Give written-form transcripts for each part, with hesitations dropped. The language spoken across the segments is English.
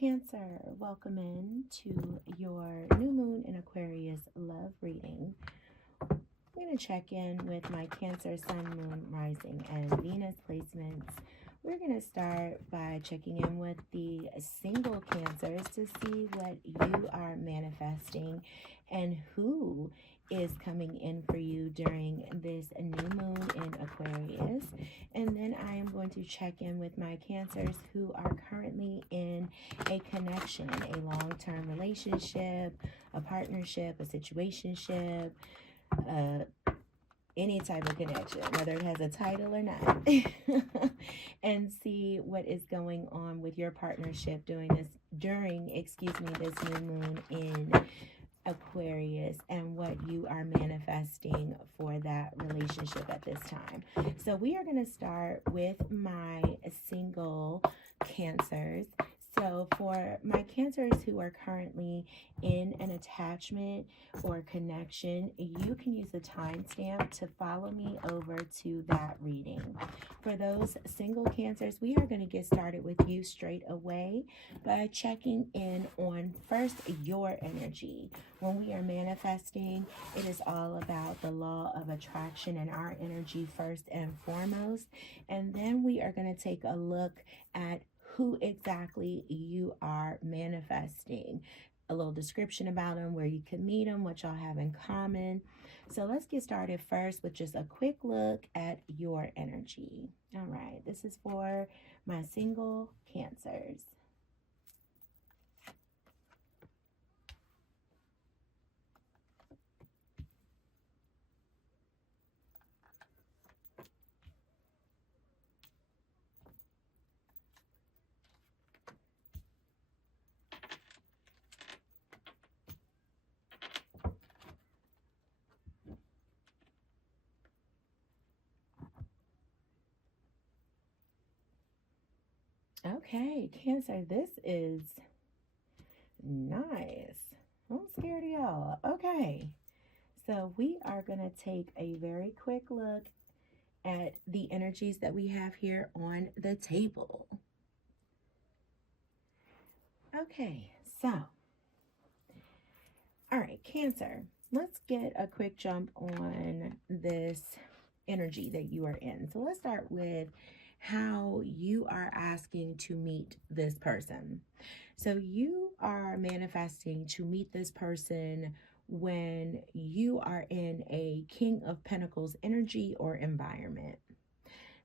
Cancer, welcome in to your new moon in Aquarius love reading. I'm going to check in with my Cancer sun, moon, rising, and Venus placements. We're going to start by checking in with the single Cancers to see what you are manifesting and who is coming in for you during this new moon in Aquarius. And then I am going to check in with my Cancers who are currently in a connection, a long-term relationship, a partnership, a situationship, any type of connection, whether it has a title or not, and see what is going on with your partnership during this new moon in Aquarius and what you are manifesting for that relationship at this time. So we are going to start with my single Cancers. So for my Cancers who are currently in an attachment or connection, you can use the timestamp to follow me over to that reading. For those single Cancers, we are going to get started with you straight away by checking in on first your energy. When we are manifesting, it is all about the law of attraction and our energy first and foremost. And then we are going to take a look at who exactly you are manifesting. A little description about them, where you can meet them, what y'all have in common. So let's get started first with just a quick look at your energy. All right, this is for my single Cancers. Okay, Cancer, this is nice. I'm scared of y'all. Okay, so we are going to take a very quick look at the energies that we have here on the table. Okay, so, all right, Cancer, let's get a quick jump on this energy that you are in. So let's start with how you are asking to meet this person. So you are manifesting to meet this person when you are in a King of Pentacles energy or environment.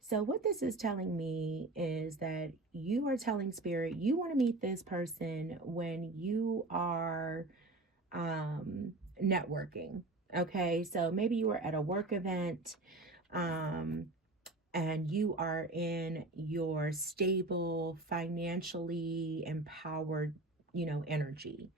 So what this is telling me is that you are telling Spirit you want to meet this person when you are networking. Okay, so maybe you are at a work event and you are in your stable, financially empowered, energy.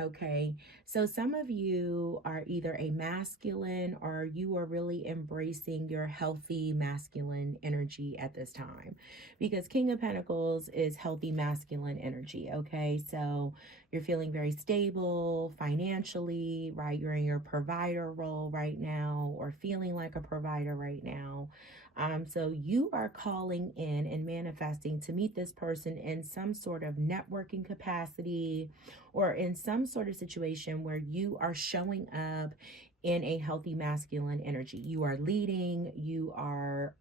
Okay, so some of you are either a masculine or you are really embracing your healthy masculine energy at this time, because King of Pentacles is healthy masculine energy. Okay, so you're feeling very stable financially, right? You're in your provider role right now, or feeling like a provider right now. So you are calling in and manifesting to meet this person in some sort of networking capacity or in some sort of situation where you are showing up in a healthy masculine energy. You are leading, you are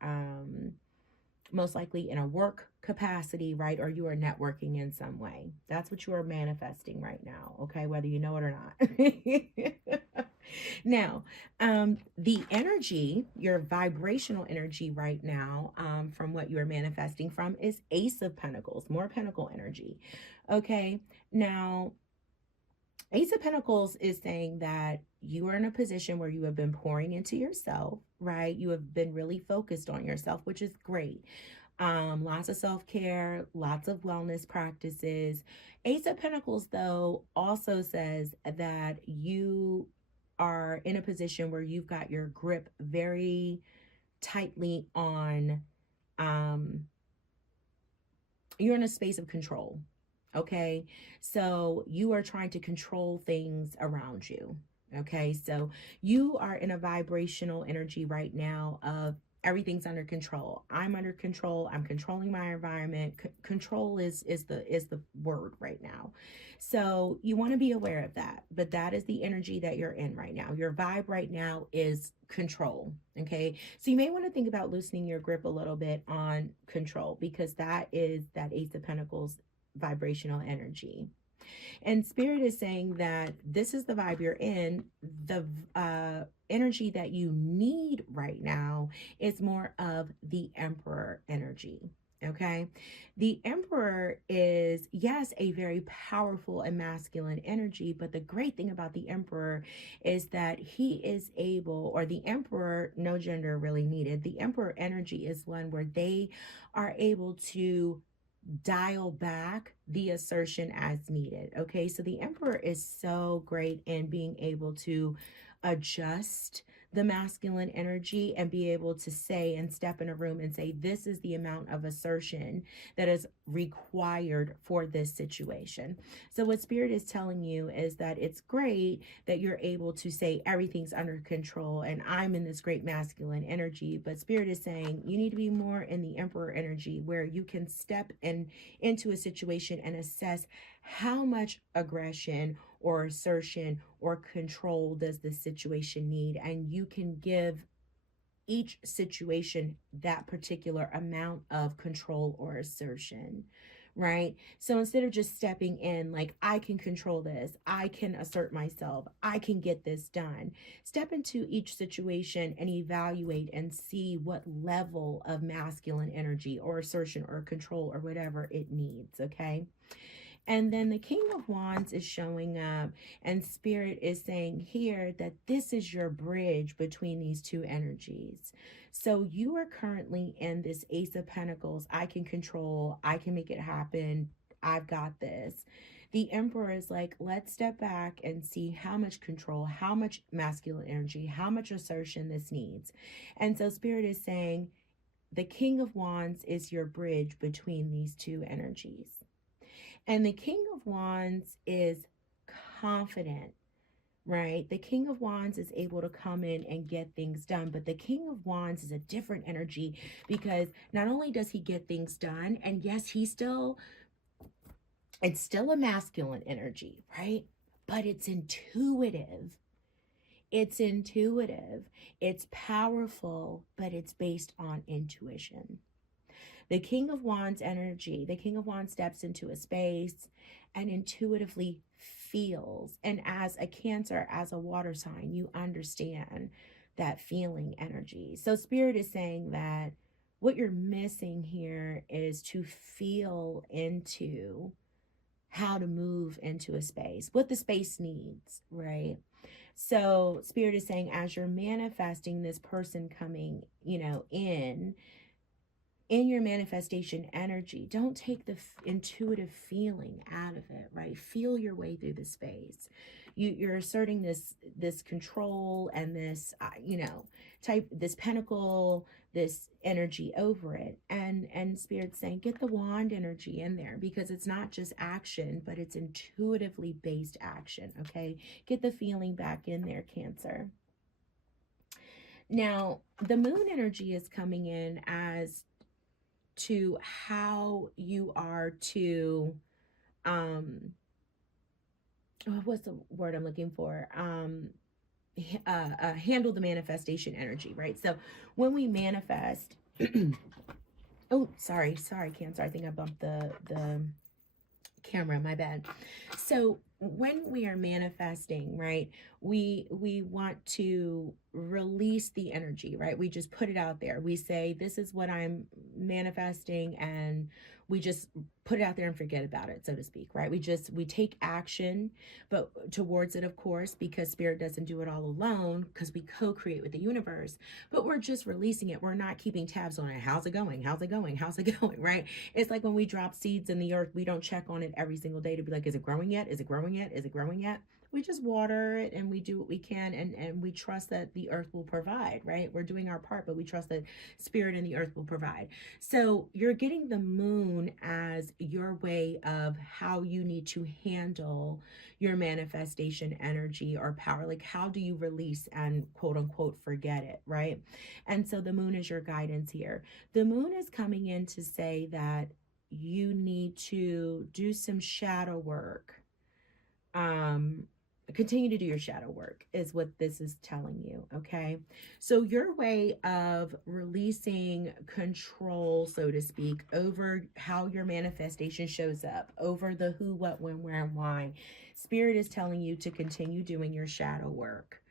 most likely in a work capacity, right? Or you are networking in some way. That's what you are manifesting right now, okay? Whether you know it or not. Now, the energy, your vibrational energy right now, from what you are manifesting from, is Ace of Pentacles, more Pentacle energy. Okay, now Ace of Pentacles is saying that you are in a position where you have been pouring into yourself, right? You have been really focused on yourself, which is great. Lots of self-care, lots of wellness practices. Ace of Pentacles, though, also says that you are in a position where you've got your grip very tightly on, you're in a space of control. Okay, so you are trying to control things around you. Okay, so you are in a vibrational energy right now of everything's under control. I'm under control. I'm controlling my environment. Control is the word right now. So you want to be aware of that. But that is the energy that you're in right now. Your vibe right now is control. Okay. So you may want to think about loosening your grip a little bit on control, because that is that Ace of Pentacles vibrational energy. And Spirit is saying that this is the vibe you're in. The energy that you need right now is more of the Emperor energy. Okay. The Emperor is, yes, a very powerful and masculine energy, but the great thing about the Emperor is that he is able, or the Emperor, no gender really needed, the Emperor energy is one where they are able to dial back the assertion as needed. Okay, so the Emperor is so great in being able to adjust the masculine energy and be able to say and step in a room and say, this is the amount of assertion that is required for this situation. So what Spirit is telling you is that it's great that you're able to say everything's under control and I'm in this great masculine energy, but Spirit is saying you need to be more in the Emperor energy, where you can step into a situation and assess how much aggression or assertion or control does this situation need, and you can give each situation that particular amount of control or assertion, right? So instead of just stepping in like, I can control this, I can assert myself, I can get this done, step into each situation and evaluate and see what level of masculine energy or assertion or control or whatever it needs, okay? And then the King of Wands is showing up, and Spirit is saying here that this is your bridge between these two energies. So you are currently in this Ace of Pentacles. I can control, I can make it happen, I've got this. The Emperor is like, let's step back and see how much control, how much masculine energy, how much assertion this needs. And so Spirit is saying the King of Wands is your bridge between these two energies. And the King of Wands is confident, right? The King of Wands is able to come in and get things done. But the King of Wands is a different energy, because not only does he get things done, and yes, it's still a masculine energy, right? But it's intuitive. It's intuitive. It's powerful, but it's based on intuition. The King of Wands energy, the King of Wands steps into a space and intuitively feels. And as a Cancer, as a water sign, you understand that feeling energy. So Spirit is saying that what you're missing here is to feel into how to move into a space, what the space needs, right? So Spirit is saying, as you're manifesting this person coming, in your manifestation energy, don't take the intuitive feeling out of it, right? Feel your way through the space. You're asserting this control and this this pentacle, this energy over it, and Spirit's saying get the wand energy in there, because it's not just action, but it's intuitively based action. Okay, get the feeling back in there, Cancer. Now the moon energy is coming in as to how you are to what's the word I'm looking for, handle the manifestation energy, right? So when we manifest oh, sorry Cancer, I think I bumped the camera, my bad. So when we are manifesting, right, we want to release the energy, right? We just put it out there. We say, this is what I'm manifesting, and we just put it out there and forget about it, so to speak, right? We take action, but towards it, of course, because Spirit doesn't do it all alone, because we co-create with the universe, but we're just releasing it. We're not keeping tabs on it. How's it going? How's it going? How's it going? Right? It's like when we drop seeds in the earth, we don't check on it every single day to be like, is it growing yet? Is it growing yet? Is it growing yet? We just water it and we do what we can, and we trust that the earth will provide, right? We're doing our part, but we trust that spirit and the earth will provide. So you're getting the moon as your way of how you need to handle your manifestation energy or power. Like, how do you release and quote unquote forget it, right? And so the moon is your guidance here. The moon is coming in to say that you need to do some shadow work. um Continue to do your shadow work is what this is telling you. Okay, so your way of releasing control, so to speak, over how your manifestation shows up, over the who, what, when, where, and why, spirit is telling you to continue doing your shadow work.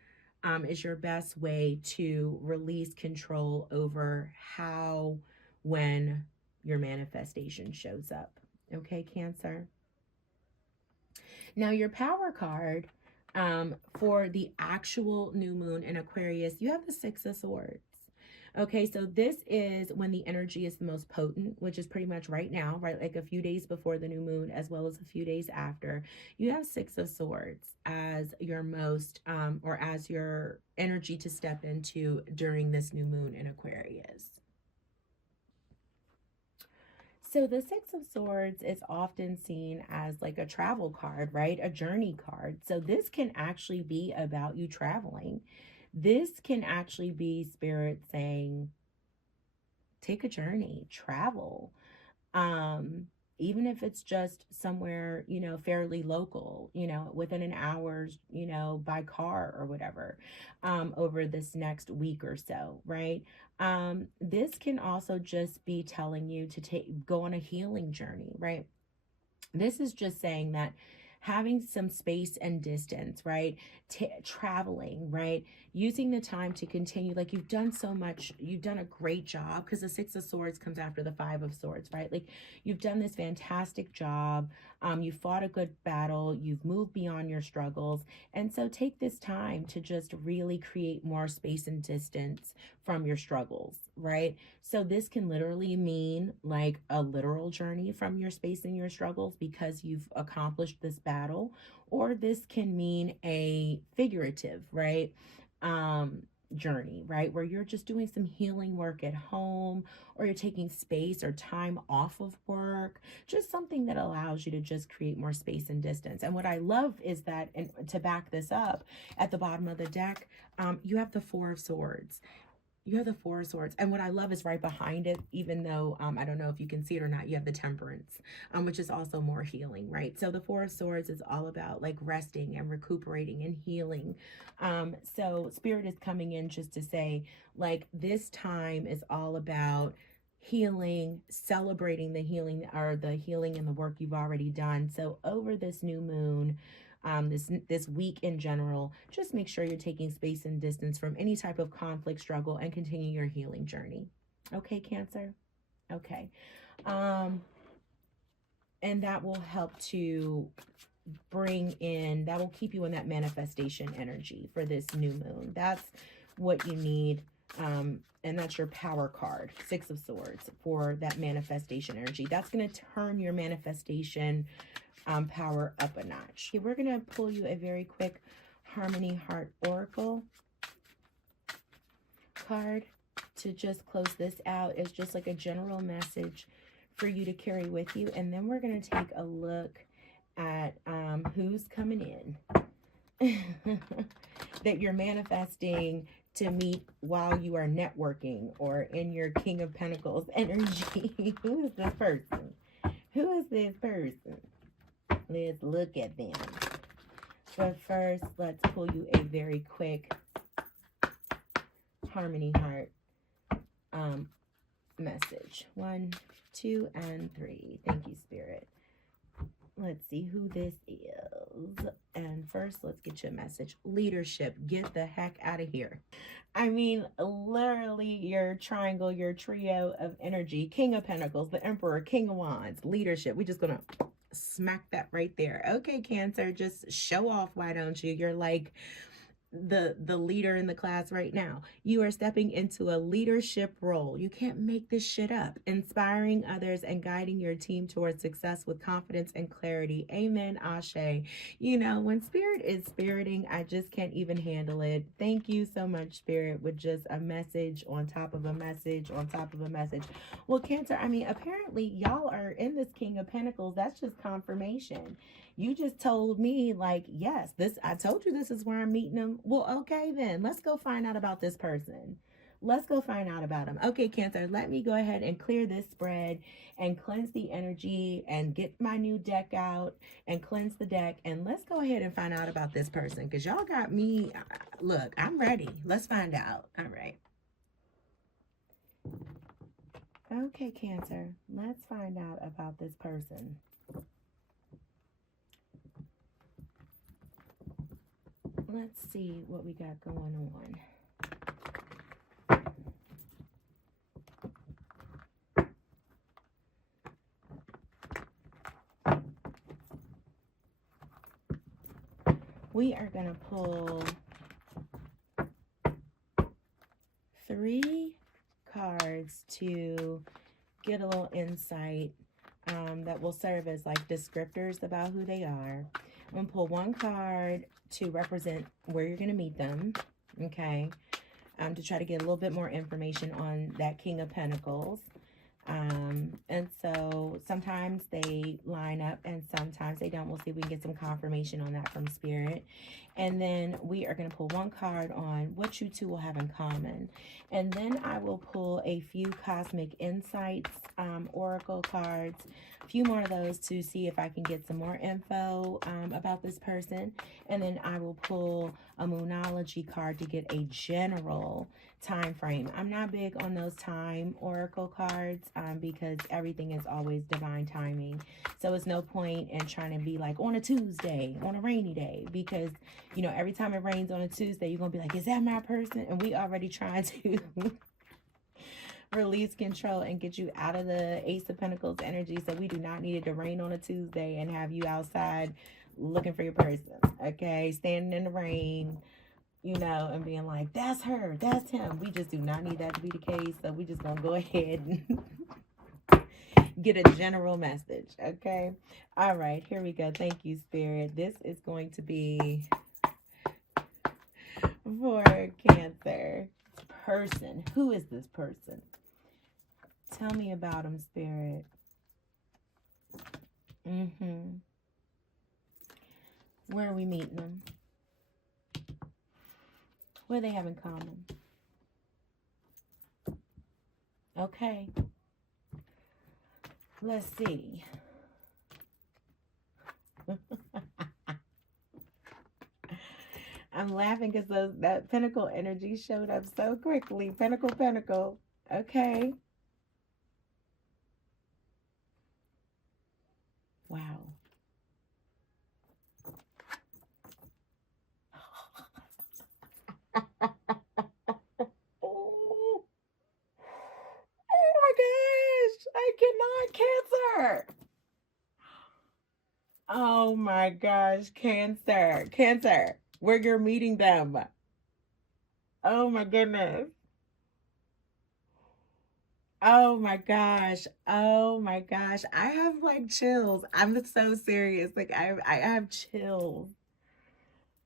Is your best way to release control over how, when your manifestation shows up. Okay, Cancer. Now, your power card, for the actual new moon in Aquarius, you have the Six of Swords. Okay, so this is when the energy is the most potent, which is pretty much right now, right? Like a few days before the new moon, as well as a few days after. You have Six of Swords as your most, or as your energy to step into during this new moon in Aquarius. So the Six of Swords is often seen as like a travel card, right? A journey card. So this can actually be about you traveling. This can actually be spirit saying, take a journey, travel. Um, Even if it's just somewhere, fairly local, within an hour's, by car or whatever, over this next week or so, right? This can also just be telling you to go on a healing journey, right? This is just saying that having some space and distance, right? Traveling, right? Using the time to continue. Like, you've done so much, you've done a great job, because the Six of Swords comes after the Five of Swords, right? Like, you've done this fantastic job. You fought a good battle. You've moved beyond your struggles. And so take this time to just really create more space and distance from your struggles, right? So this can literally mean like a literal journey from your space and your struggles because you've accomplished this battle, or this can mean a figurative, right? Journey, right? Where you're just doing some healing work at home, or you're taking space or time off of work, just something that allows you to just create more space and distance. And what I love is that, and to back this up, at the bottom of the deck, you have the Four of Swords. You have the Four of Swords. And what I love is right behind it, even though I don't know if you can see it or not, you have the Temperance, which is also more healing, right? So the Four of Swords is all about like resting and recuperating and healing. So Spirit is coming in just to say, like, this time is all about healing, celebrating the healing, or the healing and the work you've already done. So over this new moon, this week in general, just make sure you're taking space and distance from any type of conflict, struggle, and continue your healing journey. Okay, Cancer? Okay. And that will help to that will keep you in that manifestation energy for this new moon. That's what you need. And that's your power card, Six of Swords, for that manifestation energy. That's going to turn your manifestation power up a notch. Okay, we're going to pull you a very quick Harmony Heart Oracle card to just close this out. It's just like a general message for you to carry with you. And then we're going to take a look at who's coming in that you're manifesting to meet while you are networking or in your King of Pentacles energy. Who is this person? Who is this person? Let's look at them. But first, let's pull you a very quick Harmony Heart message. 1, 2, and 3. Thank you, Spirit. Let's see who this is. And first, let's get you a message. Leadership. Get the heck out of here. I mean, literally, your triangle, your trio of energy. King of Pentacles, the Emperor, King of Wands, leadership. We're just going to smack that right there. Okay, Cancer, just show off. Why don't you? You're like, the leader in the class right now. You are stepping into a leadership role. You can't make this shit up. Inspiring others and guiding your team towards success with confidence and clarity. Amen. Ashe. You know, when spirit is spiriting, I just can't even handle it. Thank you so much, spirit, with just a message on top of a message on top of a message. Well, Cancer, I mean, apparently y'all are in this King of Pentacles. That's just confirmation. You just told me, like, yes, this, I told you this is where I'm meeting them. Well, okay, then let's go find out about this person. Let's go find out about them. Okay, Cancer, let me go ahead and clear this spread and cleanse the energy and get my new deck out and cleanse the deck. And let's go ahead and find out about this person because y'all got me. Look, I'm ready. Let's find out. All right. Okay, Cancer, let's find out about this person. Let's see what we got going on. We are going to pull 3 cards to get a little insight that will serve as like descriptors about who they are. I'm going to pull 1 card to represent where you're going to meet them, okay, to try to get a little bit more information on that King of Pentacles. And so sometimes they line up and sometimes they don't. We'll see if we can get some confirmation on that from Spirit. And then we are going to pull 1 card on what you two will have in common. And then I will pull a few Cosmic Insights Oracle cards, a few more of those to see if I can get some more info about this person. And then I will pull a Moonology card to get a general time frame. I'm not big on those time oracle cards because everything is always divine timing. So it's no point in trying to be like on a Tuesday, on a rainy day, because you know every time it rains on a Tuesday, you're gonna be like, is that my person? And we already trying to release control and get you out of the Ace of Pentacles energy. So we do not need it to rain on a Tuesday and have you outside looking for your person, okay, standing in the rain, you know, and being like, that's her, that's him. We just do not need that to be the case. So we just gonna go ahead and get a general message, okay? All right, here we go. Thank you, Spirit. This is going to be for Cancer. Person. Who is this person? Tell me about him, Spirit. Where are we meeting them? What do they have in common? Okay. Let's see. I'm laughing because that Pentacle energy showed up so quickly. Pentacle, Pentacle. Okay. Wow. Oh my gosh, I cannot. Cancer. Oh my gosh, Cancer. Cancer, where you're meeting them. Oh my goodness. Oh my gosh. Oh my gosh. I have like chills. I'm so serious. Like I have chills.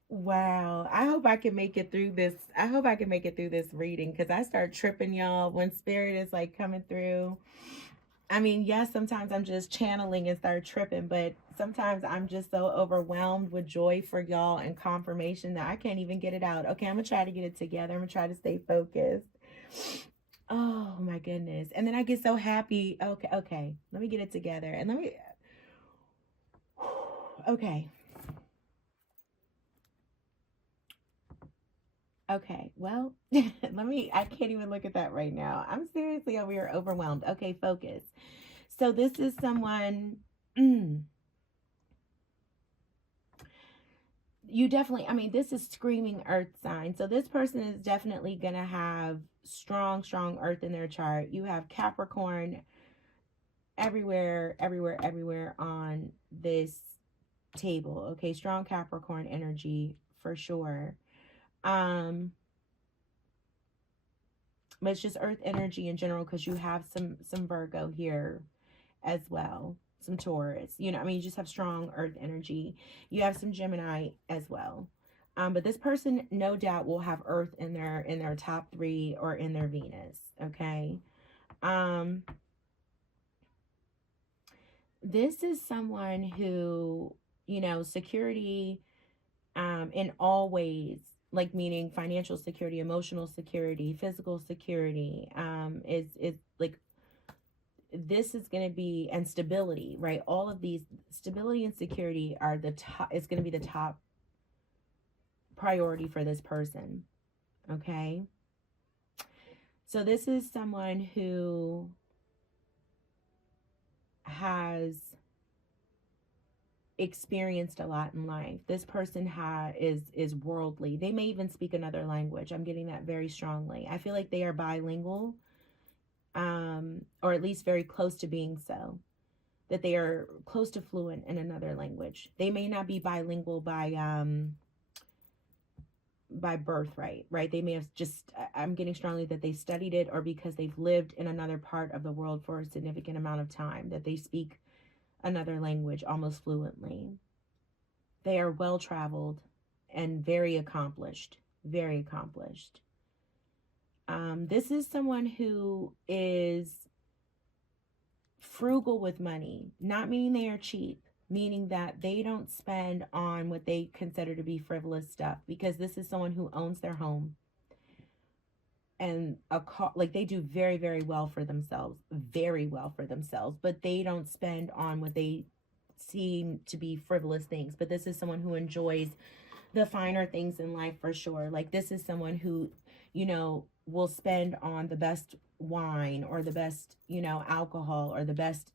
Wow. I hope I can make it through this. I hope I can make it through this reading because I start tripping, y'all, when spirit is like coming through. I mean, yes, sometimes I'm just channeling and start tripping, but sometimes I'm just so overwhelmed with joy for y'all and confirmation that I can't even get it out. Okay, I'm going to try to get it together. I'm going to try to stay focused. Oh my goodness. And then I get so happy. Okay. Let me get it together. And let me, okay. Okay, well, I can't even look at that right now. I'm seriously over here overwhelmed. Okay, focus. So this is someone, you definitely, I mean, this is screaming earth sign. So this person is definitely going to have strong earth in their chart. You have Capricorn everywhere on this table. Okay, strong Capricorn energy for sure. But it's just earth energy in general, because you have some Virgo here as well, some Taurus, you know, I mean, you just have strong earth energy. You have some Gemini as well. But this person no doubt will have earth in their top 3 or in their Venus. Okay. This is someone who, you know, security in all ways, like meaning financial security, emotional security, physical security, is like, this is going to be, and stability, right? All of these, stability and security are the top, is going to be the top priority for this person. Okay. So this is someone who has experienced a lot in life. This person is worldly. They may even speak another language. I'm getting that very strongly. I feel like they are bilingual, or at least very close to being so. That they are close to fluent in another language. They may not be bilingual by birthright, right? They may have just, I'm getting strongly that they studied it, or because they've lived in another part of the world for a significant amount of time, that they speak another language almost fluently. They are well traveled and very accomplished, very accomplished. This is someone who is frugal with money, not meaning they are cheap, meaning that they don't spend on what they consider to be frivolous stuff, because this is someone who owns their home and a car. Like, they do very, very well for themselves, but they don't spend on what they seem to be frivolous things. But this is someone who enjoys the finer things in life for sure. Like, this is someone who, you know, will spend on the best wine, or the best, you know, alcohol, or the best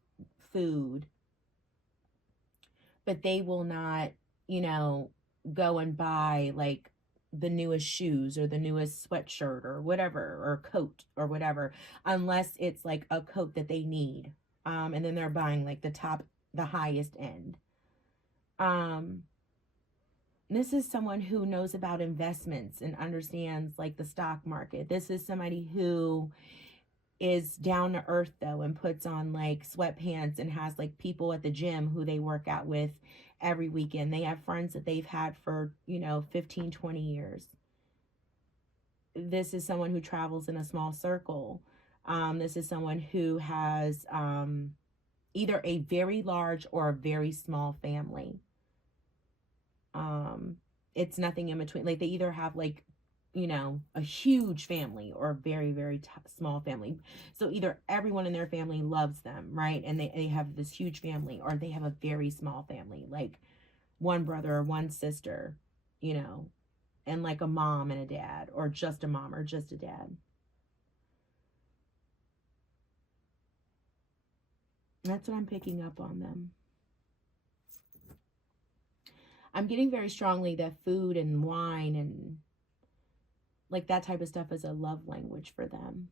food, but they will not, you know, go and buy like the newest shoes or the newest sweatshirt or whatever, or coat or whatever, unless it's like a coat that they need. And then they're buying like the highest end. This is someone who knows about investments and understands like the stock market. This is somebody who is down to earth though, and puts on like sweatpants and has like people at the gym who they work out with every weekend. They have friends that they've had for, you know, 15, 20 years. This is someone who travels in a small circle. This is someone who has either a very large or a very small family. It's nothing in between. Like, they either have like, you know, a huge family or a very, very small family. So either everyone in their family loves them, right? And they have this huge family, or they have a very small family, like one brother or one sister, you know, and like a mom and a dad, or just a mom or just a dad. That's what I'm picking up on them. I'm getting very strongly that food and wine and like that type of stuff is a love language for them.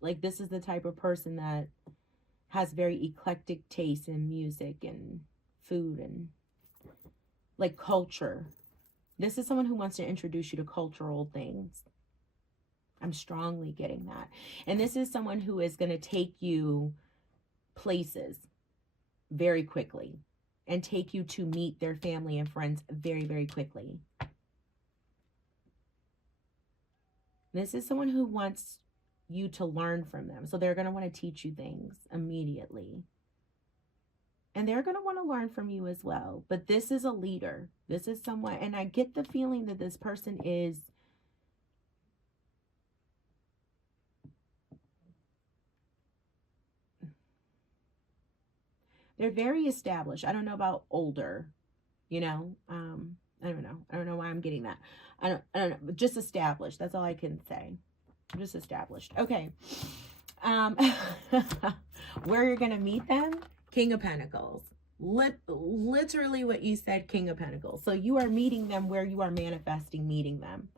Like, this is the type of person that has very eclectic taste in music and food and like culture. This is someone who wants to introduce you to cultural things. I'm strongly getting that. And this is someone who is going to take you places very quickly and take you to meet their family and friends very, very quickly. This is someone who wants you to learn from them. So they're going to want to teach you things immediately. And they're going to want to learn from you as well. But this is a leader. This is someone, and I get the feeling that this person is they're very established. I don't know about older, you know. I don't know. I don't know why I'm getting that. I don't know. But just established. That's all I can say. Just established. Okay. Where you're going to meet them? King of Pentacles. Literally what you said, King of Pentacles. So you are meeting them where you are manifesting meeting them.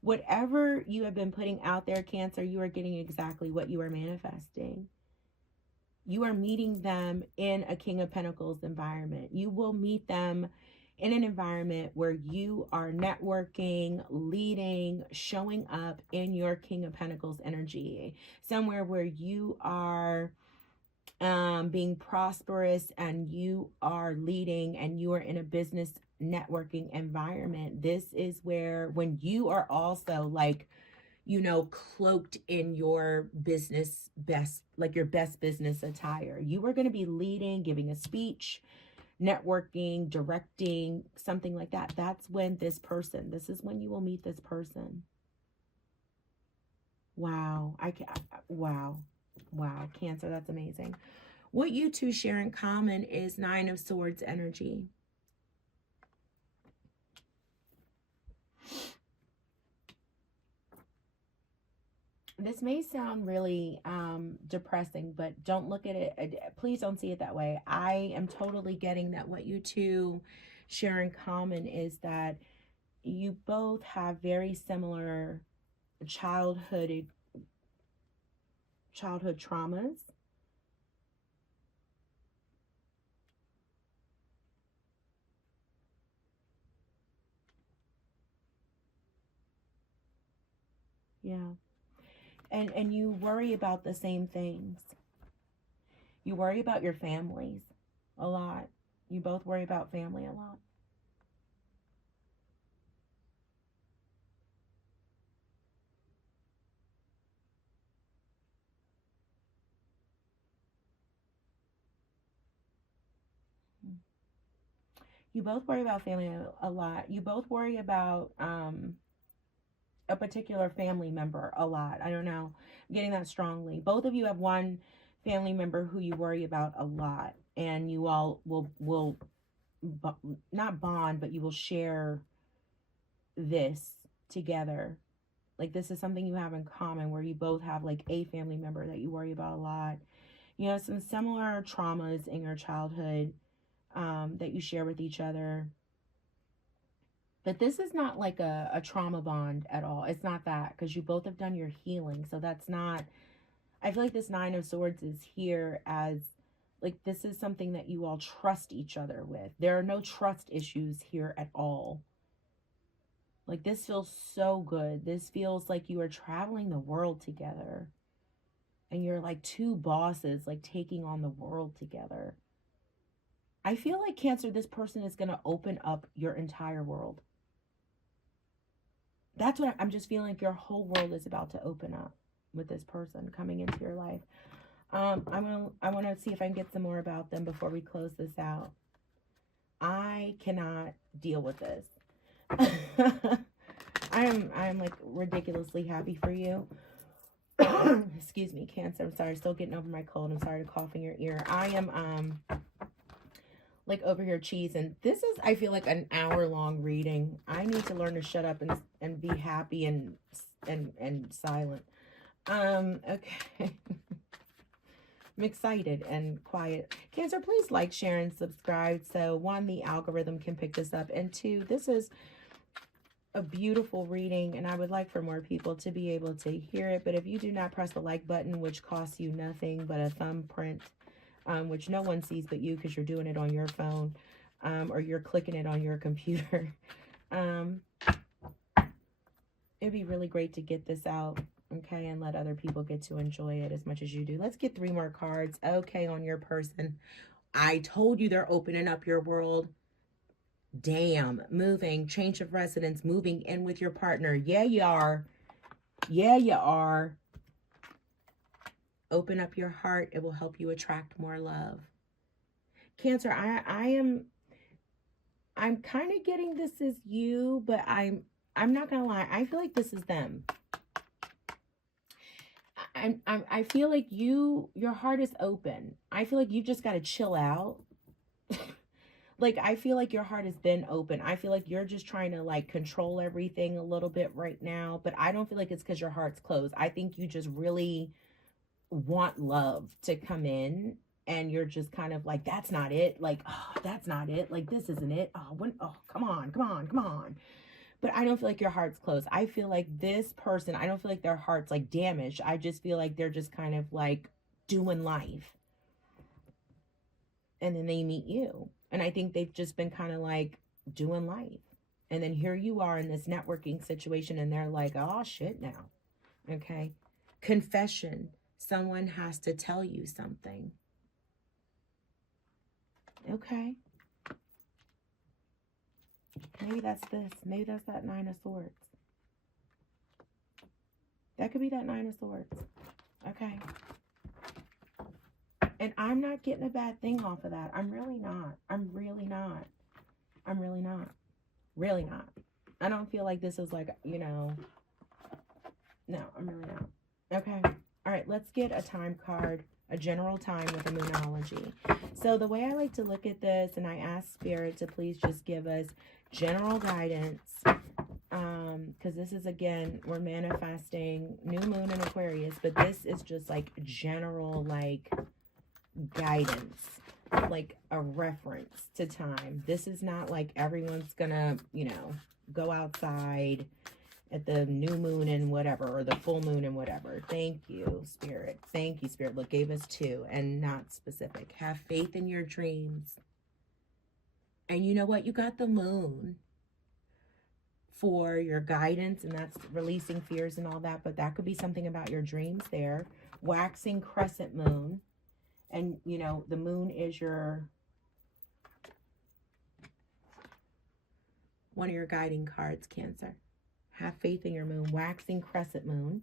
Whatever you have been putting out there, Cancer, you are getting exactly what you are manifesting. You are meeting them in a King of Pentacles environment. You will meet them in an environment where you are networking, leading, showing up in your King of Pentacles energy, somewhere where you are being prosperous and you are leading and you are in a business networking environment. This is where, when you are also like, you know, cloaked in your business best, like your best business attire, you are going to be leading, giving a speech, networking, directing, something like that. That's when this is when you will meet this person. Wow. Wow. Wow. Cancer, that's amazing. What you two share in common is Nine of Swords energy. This may sound really depressing, but don't look at it. Please don't see it that way. I am totally getting that what you two share in common is that you both have very similar childhood traumas. Yeah. And you worry about the same things. You worry about your families a lot. You both worry about family a lot. You both worry about family a lot. You both worry about a particular family member a lot. I don't know. I'm getting that strongly. Both of you have one family member who you worry about a lot, and you all will not bond, but you will share this together. Like, this is something you have in common, where you both have like a family member that you worry about a lot. You know, some similar traumas in your childhood that you share with each other. But this is not like a trauma bond at all. It's not that, because you both have done your healing. So that's not, I feel like this Nine of Swords is here as like, this is something that you all trust each other with. There are no trust issues here at all. Like, this feels so good. This feels like you are traveling the world together. And you're like two bosses, like taking on the world together. I feel like, Cancer, this person is going to open up your entire world. That's what I'm just feeling, like your whole world is about to open up with this person coming into your life. I want to see if I can get some more about them before we close this out. I cannot deal with this. I am like ridiculously happy for you. Excuse me, Cancer. I'm sorry, still getting over my cold. I'm sorry to cough in your ear. I am like over here cheesing. This is, I feel like, an hour-long reading. I need to learn to shut up and be happy and silent. Okay. I'm excited and quiet. Cancer, please like, share, and subscribe. So one, the algorithm can pick this up. And two, this is a beautiful reading, and I would like for more people to be able to hear it. But if you do not press the like button, which costs you nothing but a thumbprint, which no one sees but you, because you're doing it on your phone, or you're clicking it on your computer, it'd be really great to get this out, okay, and let other people get to enjoy it as much as you do. Let's get 3 more cards. Okay, on your person. I told you they're opening up your world. Damn. Moving, change of residence, moving in with your partner. Yeah, you are. Yeah, you are. Open up your heart. It will help you attract more love. Cancer, I'm kind of getting this is you, but I'm not gonna lie. I feel like this is them. I feel like your heart is open. I feel like you've just got to chill out. Like, I feel like your heart has been open. I feel like you're just trying to like control everything a little bit right now, but I don't feel like it's because your heart's closed. I think you just really want love to come in, and you're just kind of like, that's not it. Like, oh, that's not it. Like, this isn't it. Oh, come on. But I don't feel like your heart's closed. I feel like this person, I don't feel like their heart's like damaged. I just feel like they're just kind of like doing life. And then they meet you. And I think they've just been kind of like doing life. And then here you are in this networking situation and they're like, oh shit now. Okay. Confession. Someone has to tell you something. Okay. Maybe that's this. Maybe that's that Nine of Swords. That could be that Nine of Swords. Okay. And I'm not getting a bad thing off of that. I'm really not. I'm really not. I'm really not. Really not. I don't feel like this is like, you know, no, I'm really not. Okay. All right, let's get a time card, a general time with the Moonology. So the way I like to look at this, and I ask Spirit to please just give us general guidance, because this is, again, we're manifesting new moon in Aquarius, but this is just like general, like, guidance, like a reference to time. This is not like everyone's gonna, you know, go outside at the new moon and whatever, or the full moon and whatever. Thank you, Spirit. Thank you, Spirit. Look, gave us two and not specific. Have faith in your dreams. And you know what? You got the moon for your guidance, and that's releasing fears and all that, but that could be something about your dreams there. Waxing crescent moon. And, you know, the moon is your, one of your guiding cards, Cancer. Have faith in your moon. Waxing crescent moon.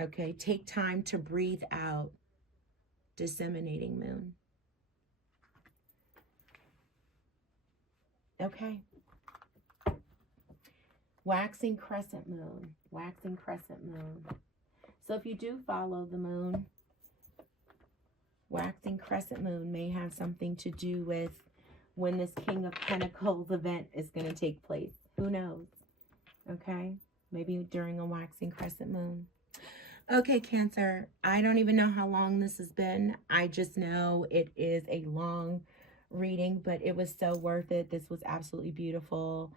Okay, take time to breathe out. Disseminating moon. Okay. Waxing crescent moon. Waxing crescent moon. So if you do follow the moon, waxing crescent moon may have something to do with when this King of Pentacles event is going to take place. Who knows? Okay. Maybe during a waxing crescent moon. Okay, Cancer. I don't even know how long this has been. I just know it is a long reading, but it was so worth it. This was absolutely beautiful.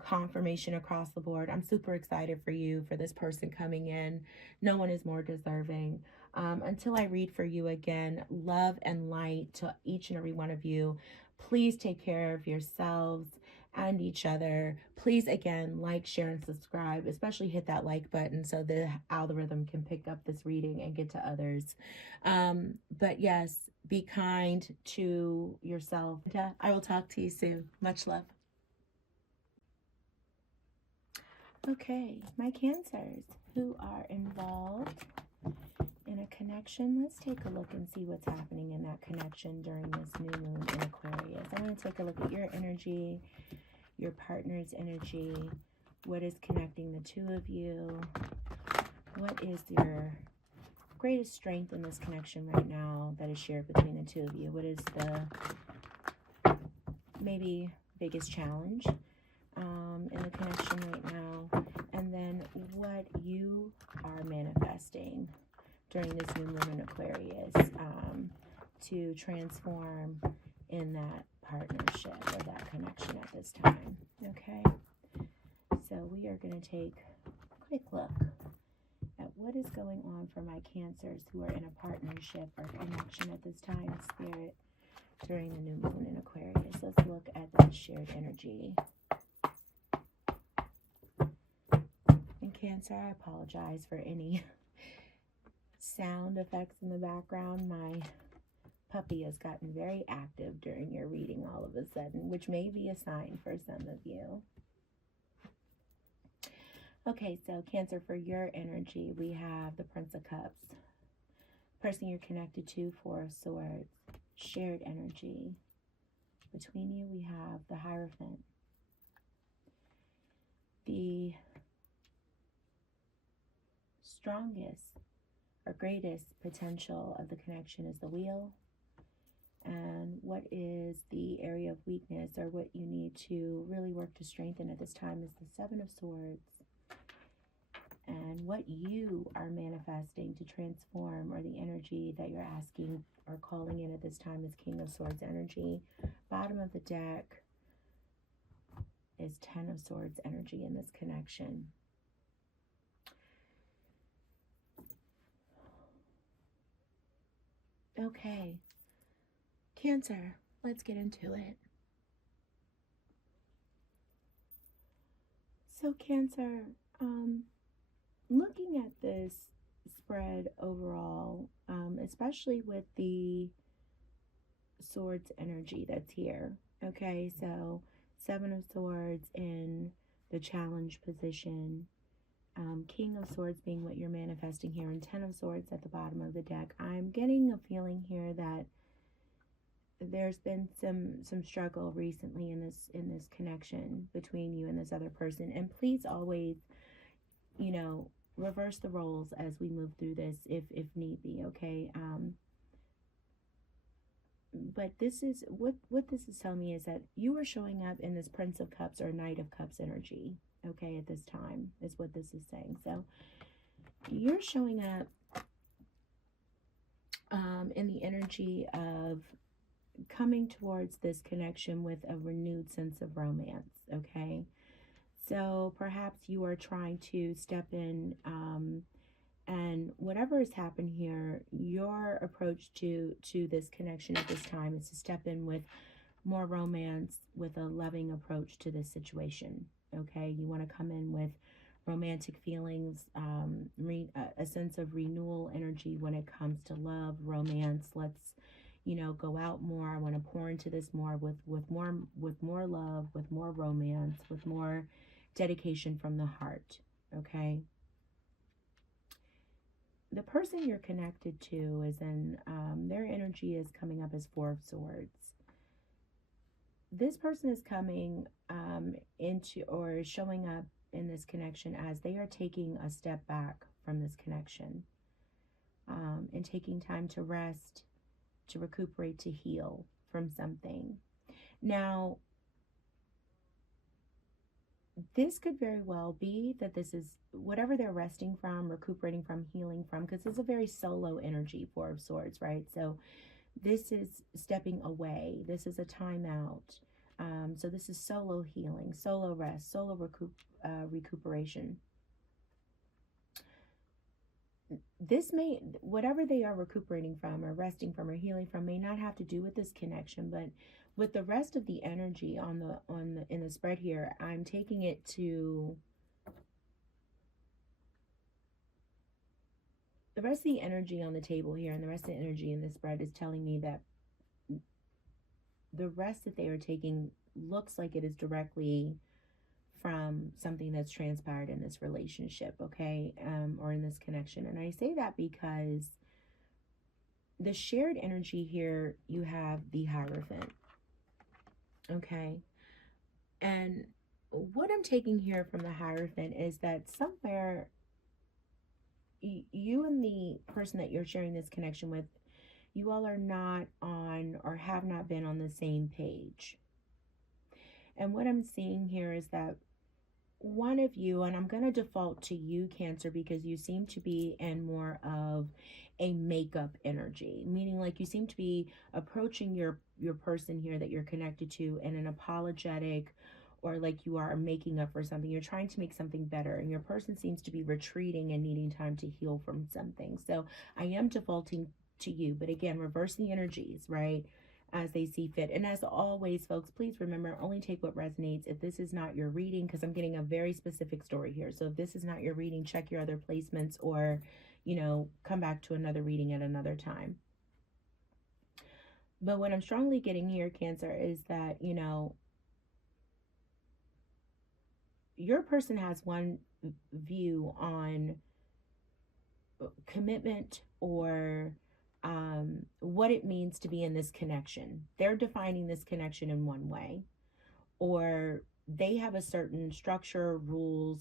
Confirmation across the board. I'm super excited for you, for this person coming in. No one is more deserving. Until I read for you again, love and light to each and every one of you. Please take care of yourselves and each other. Please, again, like, share, and subscribe. Especially hit that like button so the algorithm can pick up this reading and get to others. But yes, be kind to yourself. I will talk to you soon. Much love. Okay, my Cancers who are involved in a connection. Let's take a look and see what's happening in that connection during this new moon in Aquarius. I want to take a look at your energy, your partner's energy. What is connecting the two of you? What is your greatest strength in this connection right now that is shared between the two of you? What is the maybe biggest challenge in the connection right now? And then what you are manifesting during this new moon in Aquarius to transform in that partnership or that connection at this time. Okay, so we are going to take a quick look at what is going on for my Cancers who are in a partnership or connection at this time, Spirit, during the new moon in Aquarius. Let's look at that shared energy. And Cancer, I apologize for any sound effects in the background. My puppy has gotten very active during your reading all of a sudden, which may be a sign for some of you. Okay, so Cancer, for your energy, we have the Prince of Cups. Person you're connected to, Four of Swords. Shared energy. Between you, we have the Hierophant. The strongest or greatest potential of the connection is the Wheel. And what is the area of weakness or what you need to really work to strengthen at this time is the Seven of Swords. And what you are manifesting to transform, or the energy that you're asking or calling in at this time, is King of Swords energy. Bottom of the deck is Ten of Swords energy in this connection. Okay, Cancer, let's get into it. So Cancer, looking at this spread overall, especially with the Swords energy that's here. Okay, so Seven of Swords in the challenge position, King of Swords being what you're manifesting here, and Ten of Swords at the bottom of the deck. I'm getting a feeling here that there's been some struggle recently in this connection between you and this other person. And please always, you know, reverse the roles as we move through this if need be. Okay. But this is what this is telling me is that you are showing up in this Prince of Cups or Knight of Cups energy. Okay, at this time is what this is saying. So you're showing up in the energy of coming towards this connection with a renewed sense of romance. Okay, so perhaps you are trying to step in, and whatever has happened here, your approach to this connection at this time is to step in with more romance, with a loving approach to this situation. Okay, you want to come in with romantic feelings, a sense of renewal energy when it comes to love, romance. Let's, you know, go out more. I want to pour into this more with more love, with more romance, with more dedication from the heart. Okay. The person you're connected to is in, their energy is coming up as Four of Swords. This person is coming into or showing up in this connection as they are taking a step back from this connection, and taking time to rest, to recuperate, to heal from something. Now, this could very well be that this is whatever they're resting from, recuperating from, healing from, because it's a very solo energy, Four of Swords, right? So this is stepping away. This is a timeout. So this is solo healing, solo rest, solo recuperation. This may, whatever they are recuperating from or resting from or healing from, may not have to do with this connection, but with the rest of the energy in the spread here, I'm taking it to the rest of the energy on the table here, and the rest of the energy in the spread is telling me that the rest that they are taking looks like it is directly from something that's transpired in this relationship, okay, or in this connection. And I say that because the shared energy here, you have the Hierophant, okay? And what I'm taking here from the Hierophant is that somewhere you and the person that you're sharing this connection with, you all are not on or have not been on the same page. And what I'm seeing here is that one of you, and I'm going to default to you, Cancer, because you seem to be in more of a makeup energy, meaning like you seem to be approaching your person here that you're connected to in an apologetic, or like you are making up for something. You're trying to make something better, and your person seems to be retreating and needing time to heal from something. So I am defaulting to you, but again, reverse the energies, right, as they see fit. And as always, folks, please remember, only take what resonates. If this is not your reading, because I'm getting a very specific story here, so if this is not your reading, check your other placements, or, you know, come back to another reading at another time. But what I'm strongly getting here, Cancer, is that, you know, your person has one view on commitment, or what it means to be in this connection. They're defining this connection in one way, or they have a certain structure, rules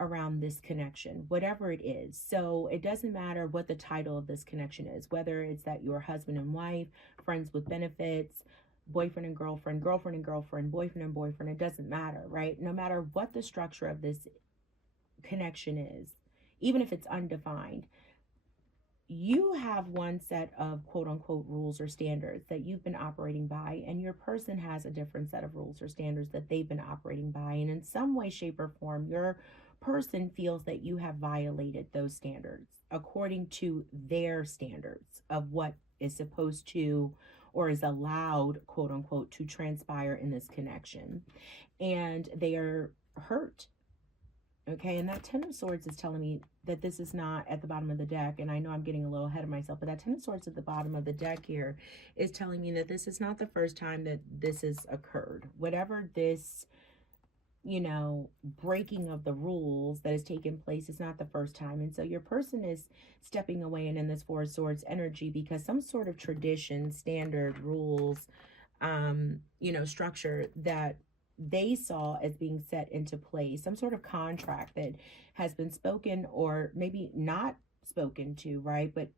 around this connection, whatever it is. So it doesn't matter what the title of this connection is, whether it's that you're husband and wife, friends with benefits, boyfriend and girlfriend, girlfriend and girlfriend, boyfriend and boyfriend, it doesn't matter, right? No matter what the structure of this connection is, even if it's undefined, you have one set of quote unquote rules or standards that you've been operating by, and your person has a different set of rules or standards that they've been operating by. And in some way, shape, or form, your person feels that you have violated those standards according to their standards of what is supposed to or is allowed, quote unquote, to transpire in this connection. And they are hurt. Okay, and that Ten of Swords is telling me that this is not at the bottom of the deck, and I know I'm getting a little ahead of myself, but that Ten of Swords at the bottom of the deck here is telling me that this is not the first time that this has occurred. Whatever this, you know, breaking of the rules that has taken place is not the first time. And so your person is stepping away and in this Four of Swords energy because some sort of tradition, standard, rules, you know, structure that they saw as being set into place, some sort of contract that has been spoken or maybe not spoken to, right? But,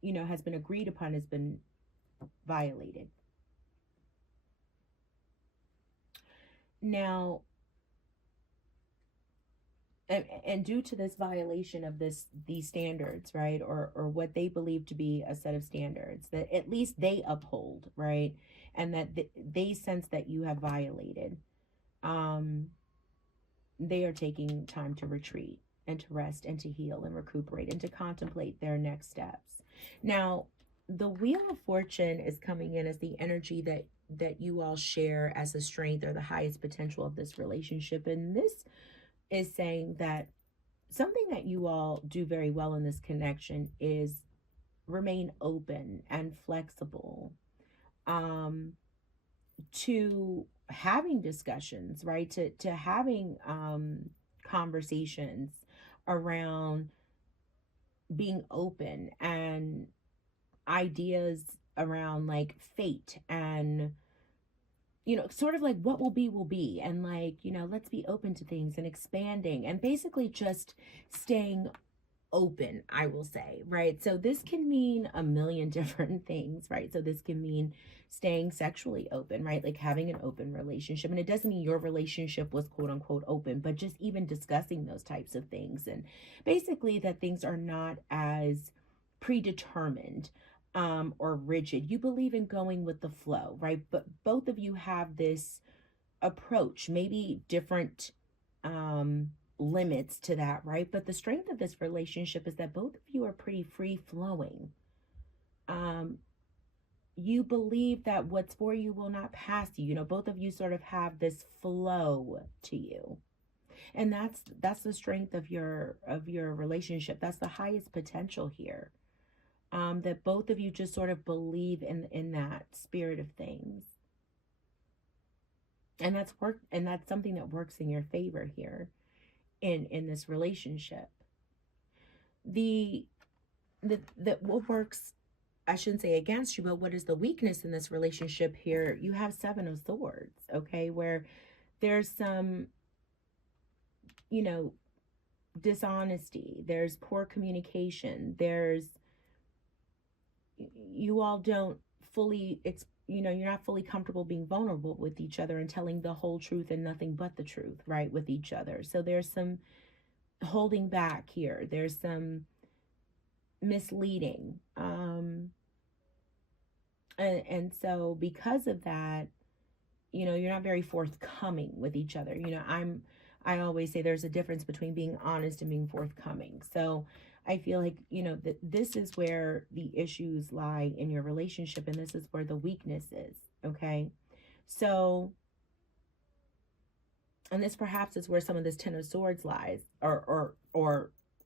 you know, has been agreed upon, has been violated. Now, and due to this violation of these standards, right, or what they believe to be a set of standards that at least they uphold, right, and that they sense that you have violated, um they are taking time to retreat and to rest and to heal and recuperate and to contemplate their next steps. Now, the Wheel of Fortune is coming in as the energy that you all share as the strength or the highest potential of this relationship, and this is saying that something that you all do very well in this connection is remain open and flexible, um to having discussions, right, to having conversations around being open and ideas around like fate and, you know, sort of like what will be, and like, you know, let's be open to things and expanding and basically just staying open, I will say, right? So this can mean a million different things, right? So this can mean staying sexually open, right? Like having an open relationship. And it doesn't mean your relationship was quote unquote open, but just even discussing those types of things. And basically that things are not as predetermined or rigid. You believe in going with the flow, right? But both of you have this approach, maybe different limits to that, right? But the strength of this relationship is that both of you are pretty free flowing. Um, you believe that what's for you will not pass you. You know, both of you sort of have this flow to you. And that's the strength of your relationship. That's the highest potential here. That both of you just sort of believe in that spirit of things. And that's something that works in your favor here in this relationship. The what works, I shouldn't say against you, but what is the weakness in this relationship here? You have Seven of Swords, okay, where there's some, you know, dishonesty, there's poor communication, there's, you all don't fully, you know, you're not fully comfortable being vulnerable with each other and telling the whole truth and nothing but the truth, right, with each other. So there's some holding back here, there's some misleading, and so because of that, you know, you're not very forthcoming with each other. You know, I always say there's a difference between being honest and being forthcoming. So I feel like, you know, that this is where the issues lie in your relationship, and this is where the weakness is. Okay, so, and this perhaps is where some of this Ten of Swords lies, or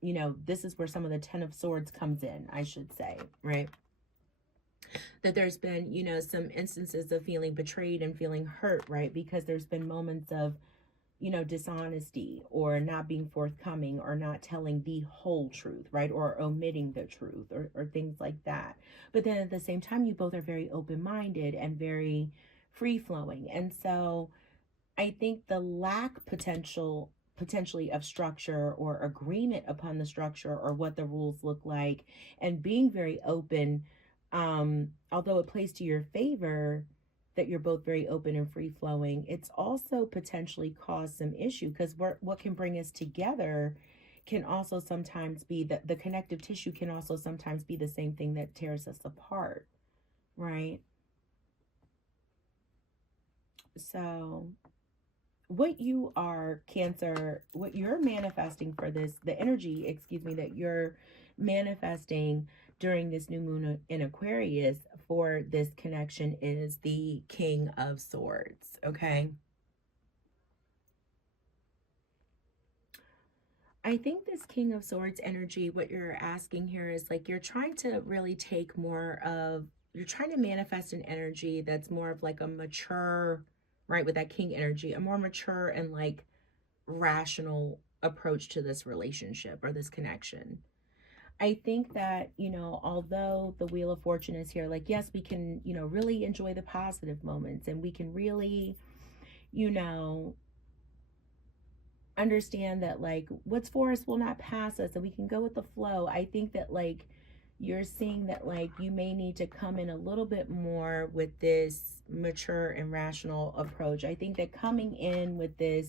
you know, this is where some of the Ten of Swords comes in, I should say, right? That there's been, you know, some instances of feeling betrayed and feeling hurt, right? Because there's been moments of, you know, dishonesty or not being forthcoming or not telling the whole truth, right? Or omitting the truth or things like that. But then at the same time, you both are very open-minded and very free-flowing. And so I think the lack potentially of structure or agreement upon the structure or what the rules look like and being very open, although it plays to your favor that you're both very open and free flowing, it's also potentially caused some issue because what can bring us together can also sometimes be that the connective tissue can also sometimes be the same thing that tears us apart, right? So what you are, Cancer, what you're manifesting for this, the energy, excuse me, that you're manifesting during this new moon in Aquarius for this connection is the King of Swords, okay? I think this King of Swords energy, what you're asking here is like you're trying to really take more of, you're trying to manifest an energy that's more of like a mature, right, with that King energy, a more mature and like rational approach to this relationship or this connection. I think that, although the Wheel of Fortune is here, like, yes, we can, really enjoy the positive moments and we can really, you know, understand that like what's for us will not pass us and we can go with the flow. I think that like you're seeing that like you may need to come in a little bit more with this mature and rational approach. I think that coming in with this,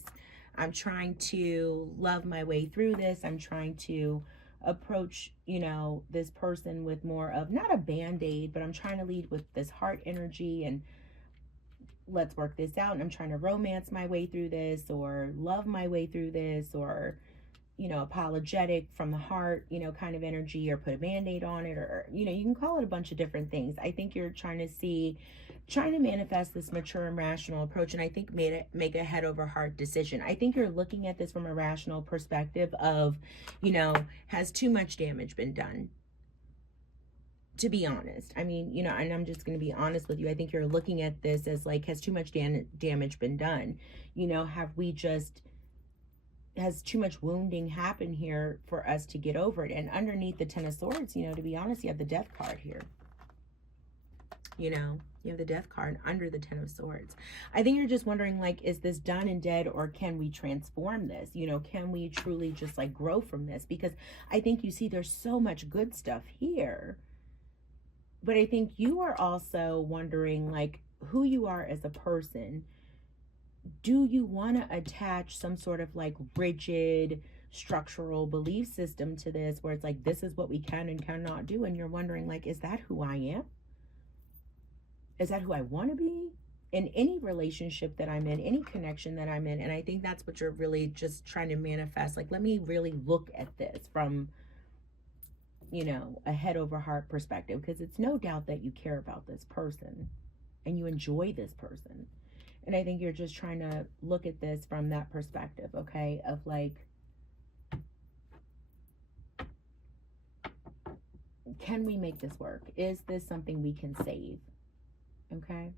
I'm trying to love my way through this. I'm trying to approach, this person with more of not a band-aid, but I'm trying to lead with this heart energy and let's work this out. And I'm trying to romance my way through this or love my way through this or, apologetic from the heart, kind of energy, or put a band-aid on it, or, you can call it a bunch of different things. I think you're trying to manifest this mature and rational approach. And I think make a head over heart decision. I think you're looking at this from a rational perspective of, has too much damage been done? To be honest, I mean, and I'm just going to be honest with you. I think you're looking at this as like, has too much damage been done? Have we just, has too much wounding happened here for us to get over it? And underneath the Ten of Swords, to be honest, you have the Death card here. You have the Death card under the Ten of Swords. I think you're just wondering, like, is this done and dead, or can we transform this? Can we truly just like grow from this? Because I think you see there's so much good stuff here. But I think you are also wondering, like, who you are as a person. Do you want to attach some sort of like rigid structural belief system to this where it's like, this is what we can and cannot do? And you're wondering, like, is that who I am? Is that who I want to be? In any relationship that I'm in, any connection that I'm in. And I think that's what you're really just trying to manifest. Like, let me really look at this from, a head over heart perspective, because it's no doubt that you care about this person and you enjoy this person. And I think you're just trying to look at this from that perspective, okay? Of like, can we make this work? Is this something we can save? Okay.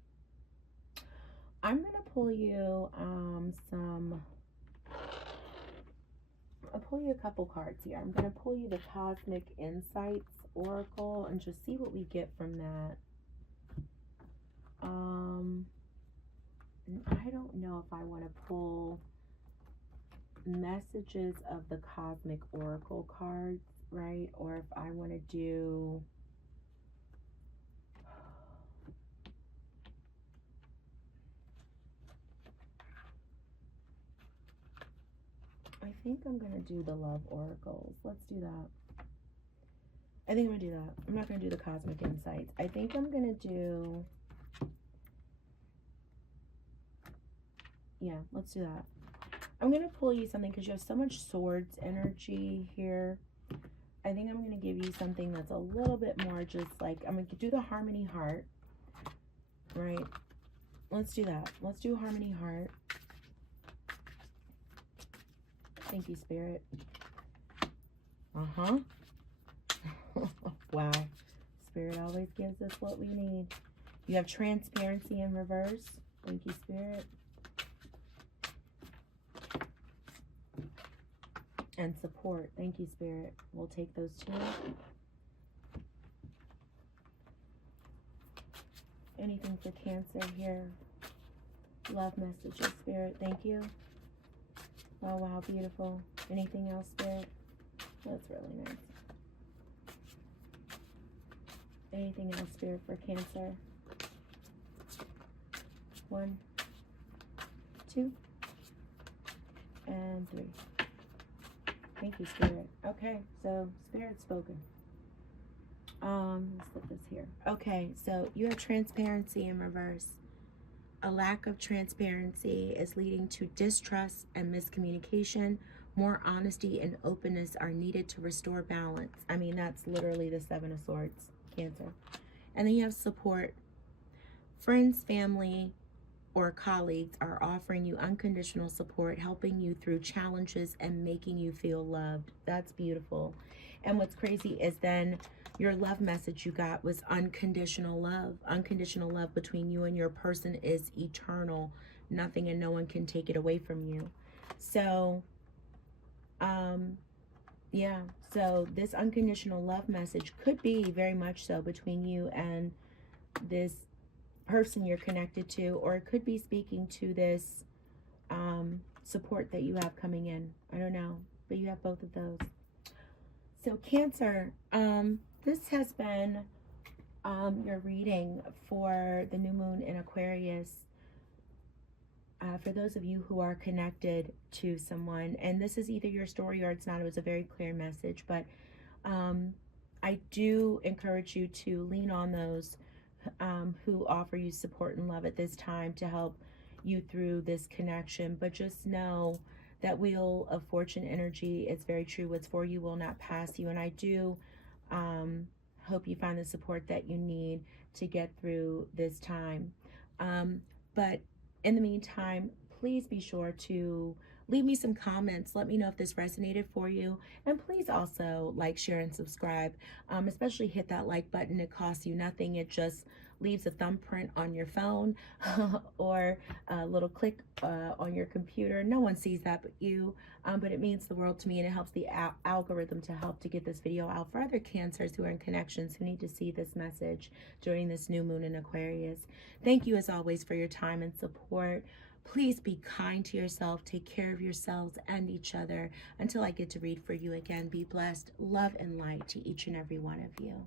I'm going to pull you I'll pull you a couple cards here. I'm going to pull you the Cosmic Insights Oracle and just see what we get from that. I don't know if I want to pull messages of the Cosmic Oracle cards, right? Or if I want to do... I think I'm going to do the Love Oracles. Let's do that. I think I'm going to do that. I'm not going to do the Cosmic Insights. I think I'm going to do... Yeah, let's do that. I'm going to pull you something because you have so much swords energy here. I think I'm going to give you something that's a little bit more just like... I'm going to do the Harmony Heart. Right? Let's do that. Let's do Harmony Heart. Thank you, Spirit. Wow. Spirit always gives us what we need. You have Transparency in reverse. Thank you, Spirit. And Support. Thank you, Spirit. We'll take those two. Anything for Cancer here? Love messages, Spirit. Thank you. Oh, wow, beautiful. Anything else, Spirit? That's really nice. Anything else, Spirit, for Cancer? 1, 2, and 3. Thank you, Spirit. Okay, so Spirit spoken. Let's put this here. Okay, so you have Transparency in reverse. A lack of transparency is leading to distrust and miscommunication. More honesty and openness are needed to restore balance. I mean, that's literally the Seven of Swords, Cancer. And then you have Support. Friends, family, or colleagues are offering you unconditional support, helping you through challenges and making you feel loved. That's beautiful. And what's crazy is then your love message you got was unconditional love. Unconditional love between you and your person is eternal. Nothing and no one can take it away from you. So, yeah, so this unconditional love message could be very much so between you and this person you're connected to, or it could be speaking to this support that you have coming in. I don't know, but you have both of those. So Cancer, this has been your reading for the new moon in Aquarius. For those of you who are connected to someone, and this is either your story or it's not, it was a very clear message, but I do encourage you to lean on those who offer you support and love at this time to help you through this connection. But just know that Wheel of Fortune energy is very true. What's for you will not pass you. And I do hope you find the support that you need to get through this time. But in the meantime, please be sure to leave me some comments. Let me know if this resonated for you. And please also like, share, and subscribe. Especially hit that like button. It costs you nothing. It just leaves a thumbprint on your phone or a little click on your computer. No one sees that but you. But it means the world to me, and it helps the algorithm to help to get this video out for other Cancers who are in connections who need to see this message during this new moon in Aquarius. Thank you as always for your time and support. Please be kind to yourself. Take care of yourselves and each other. Until I get to read for you again, be blessed. Love and light to each and every one of you.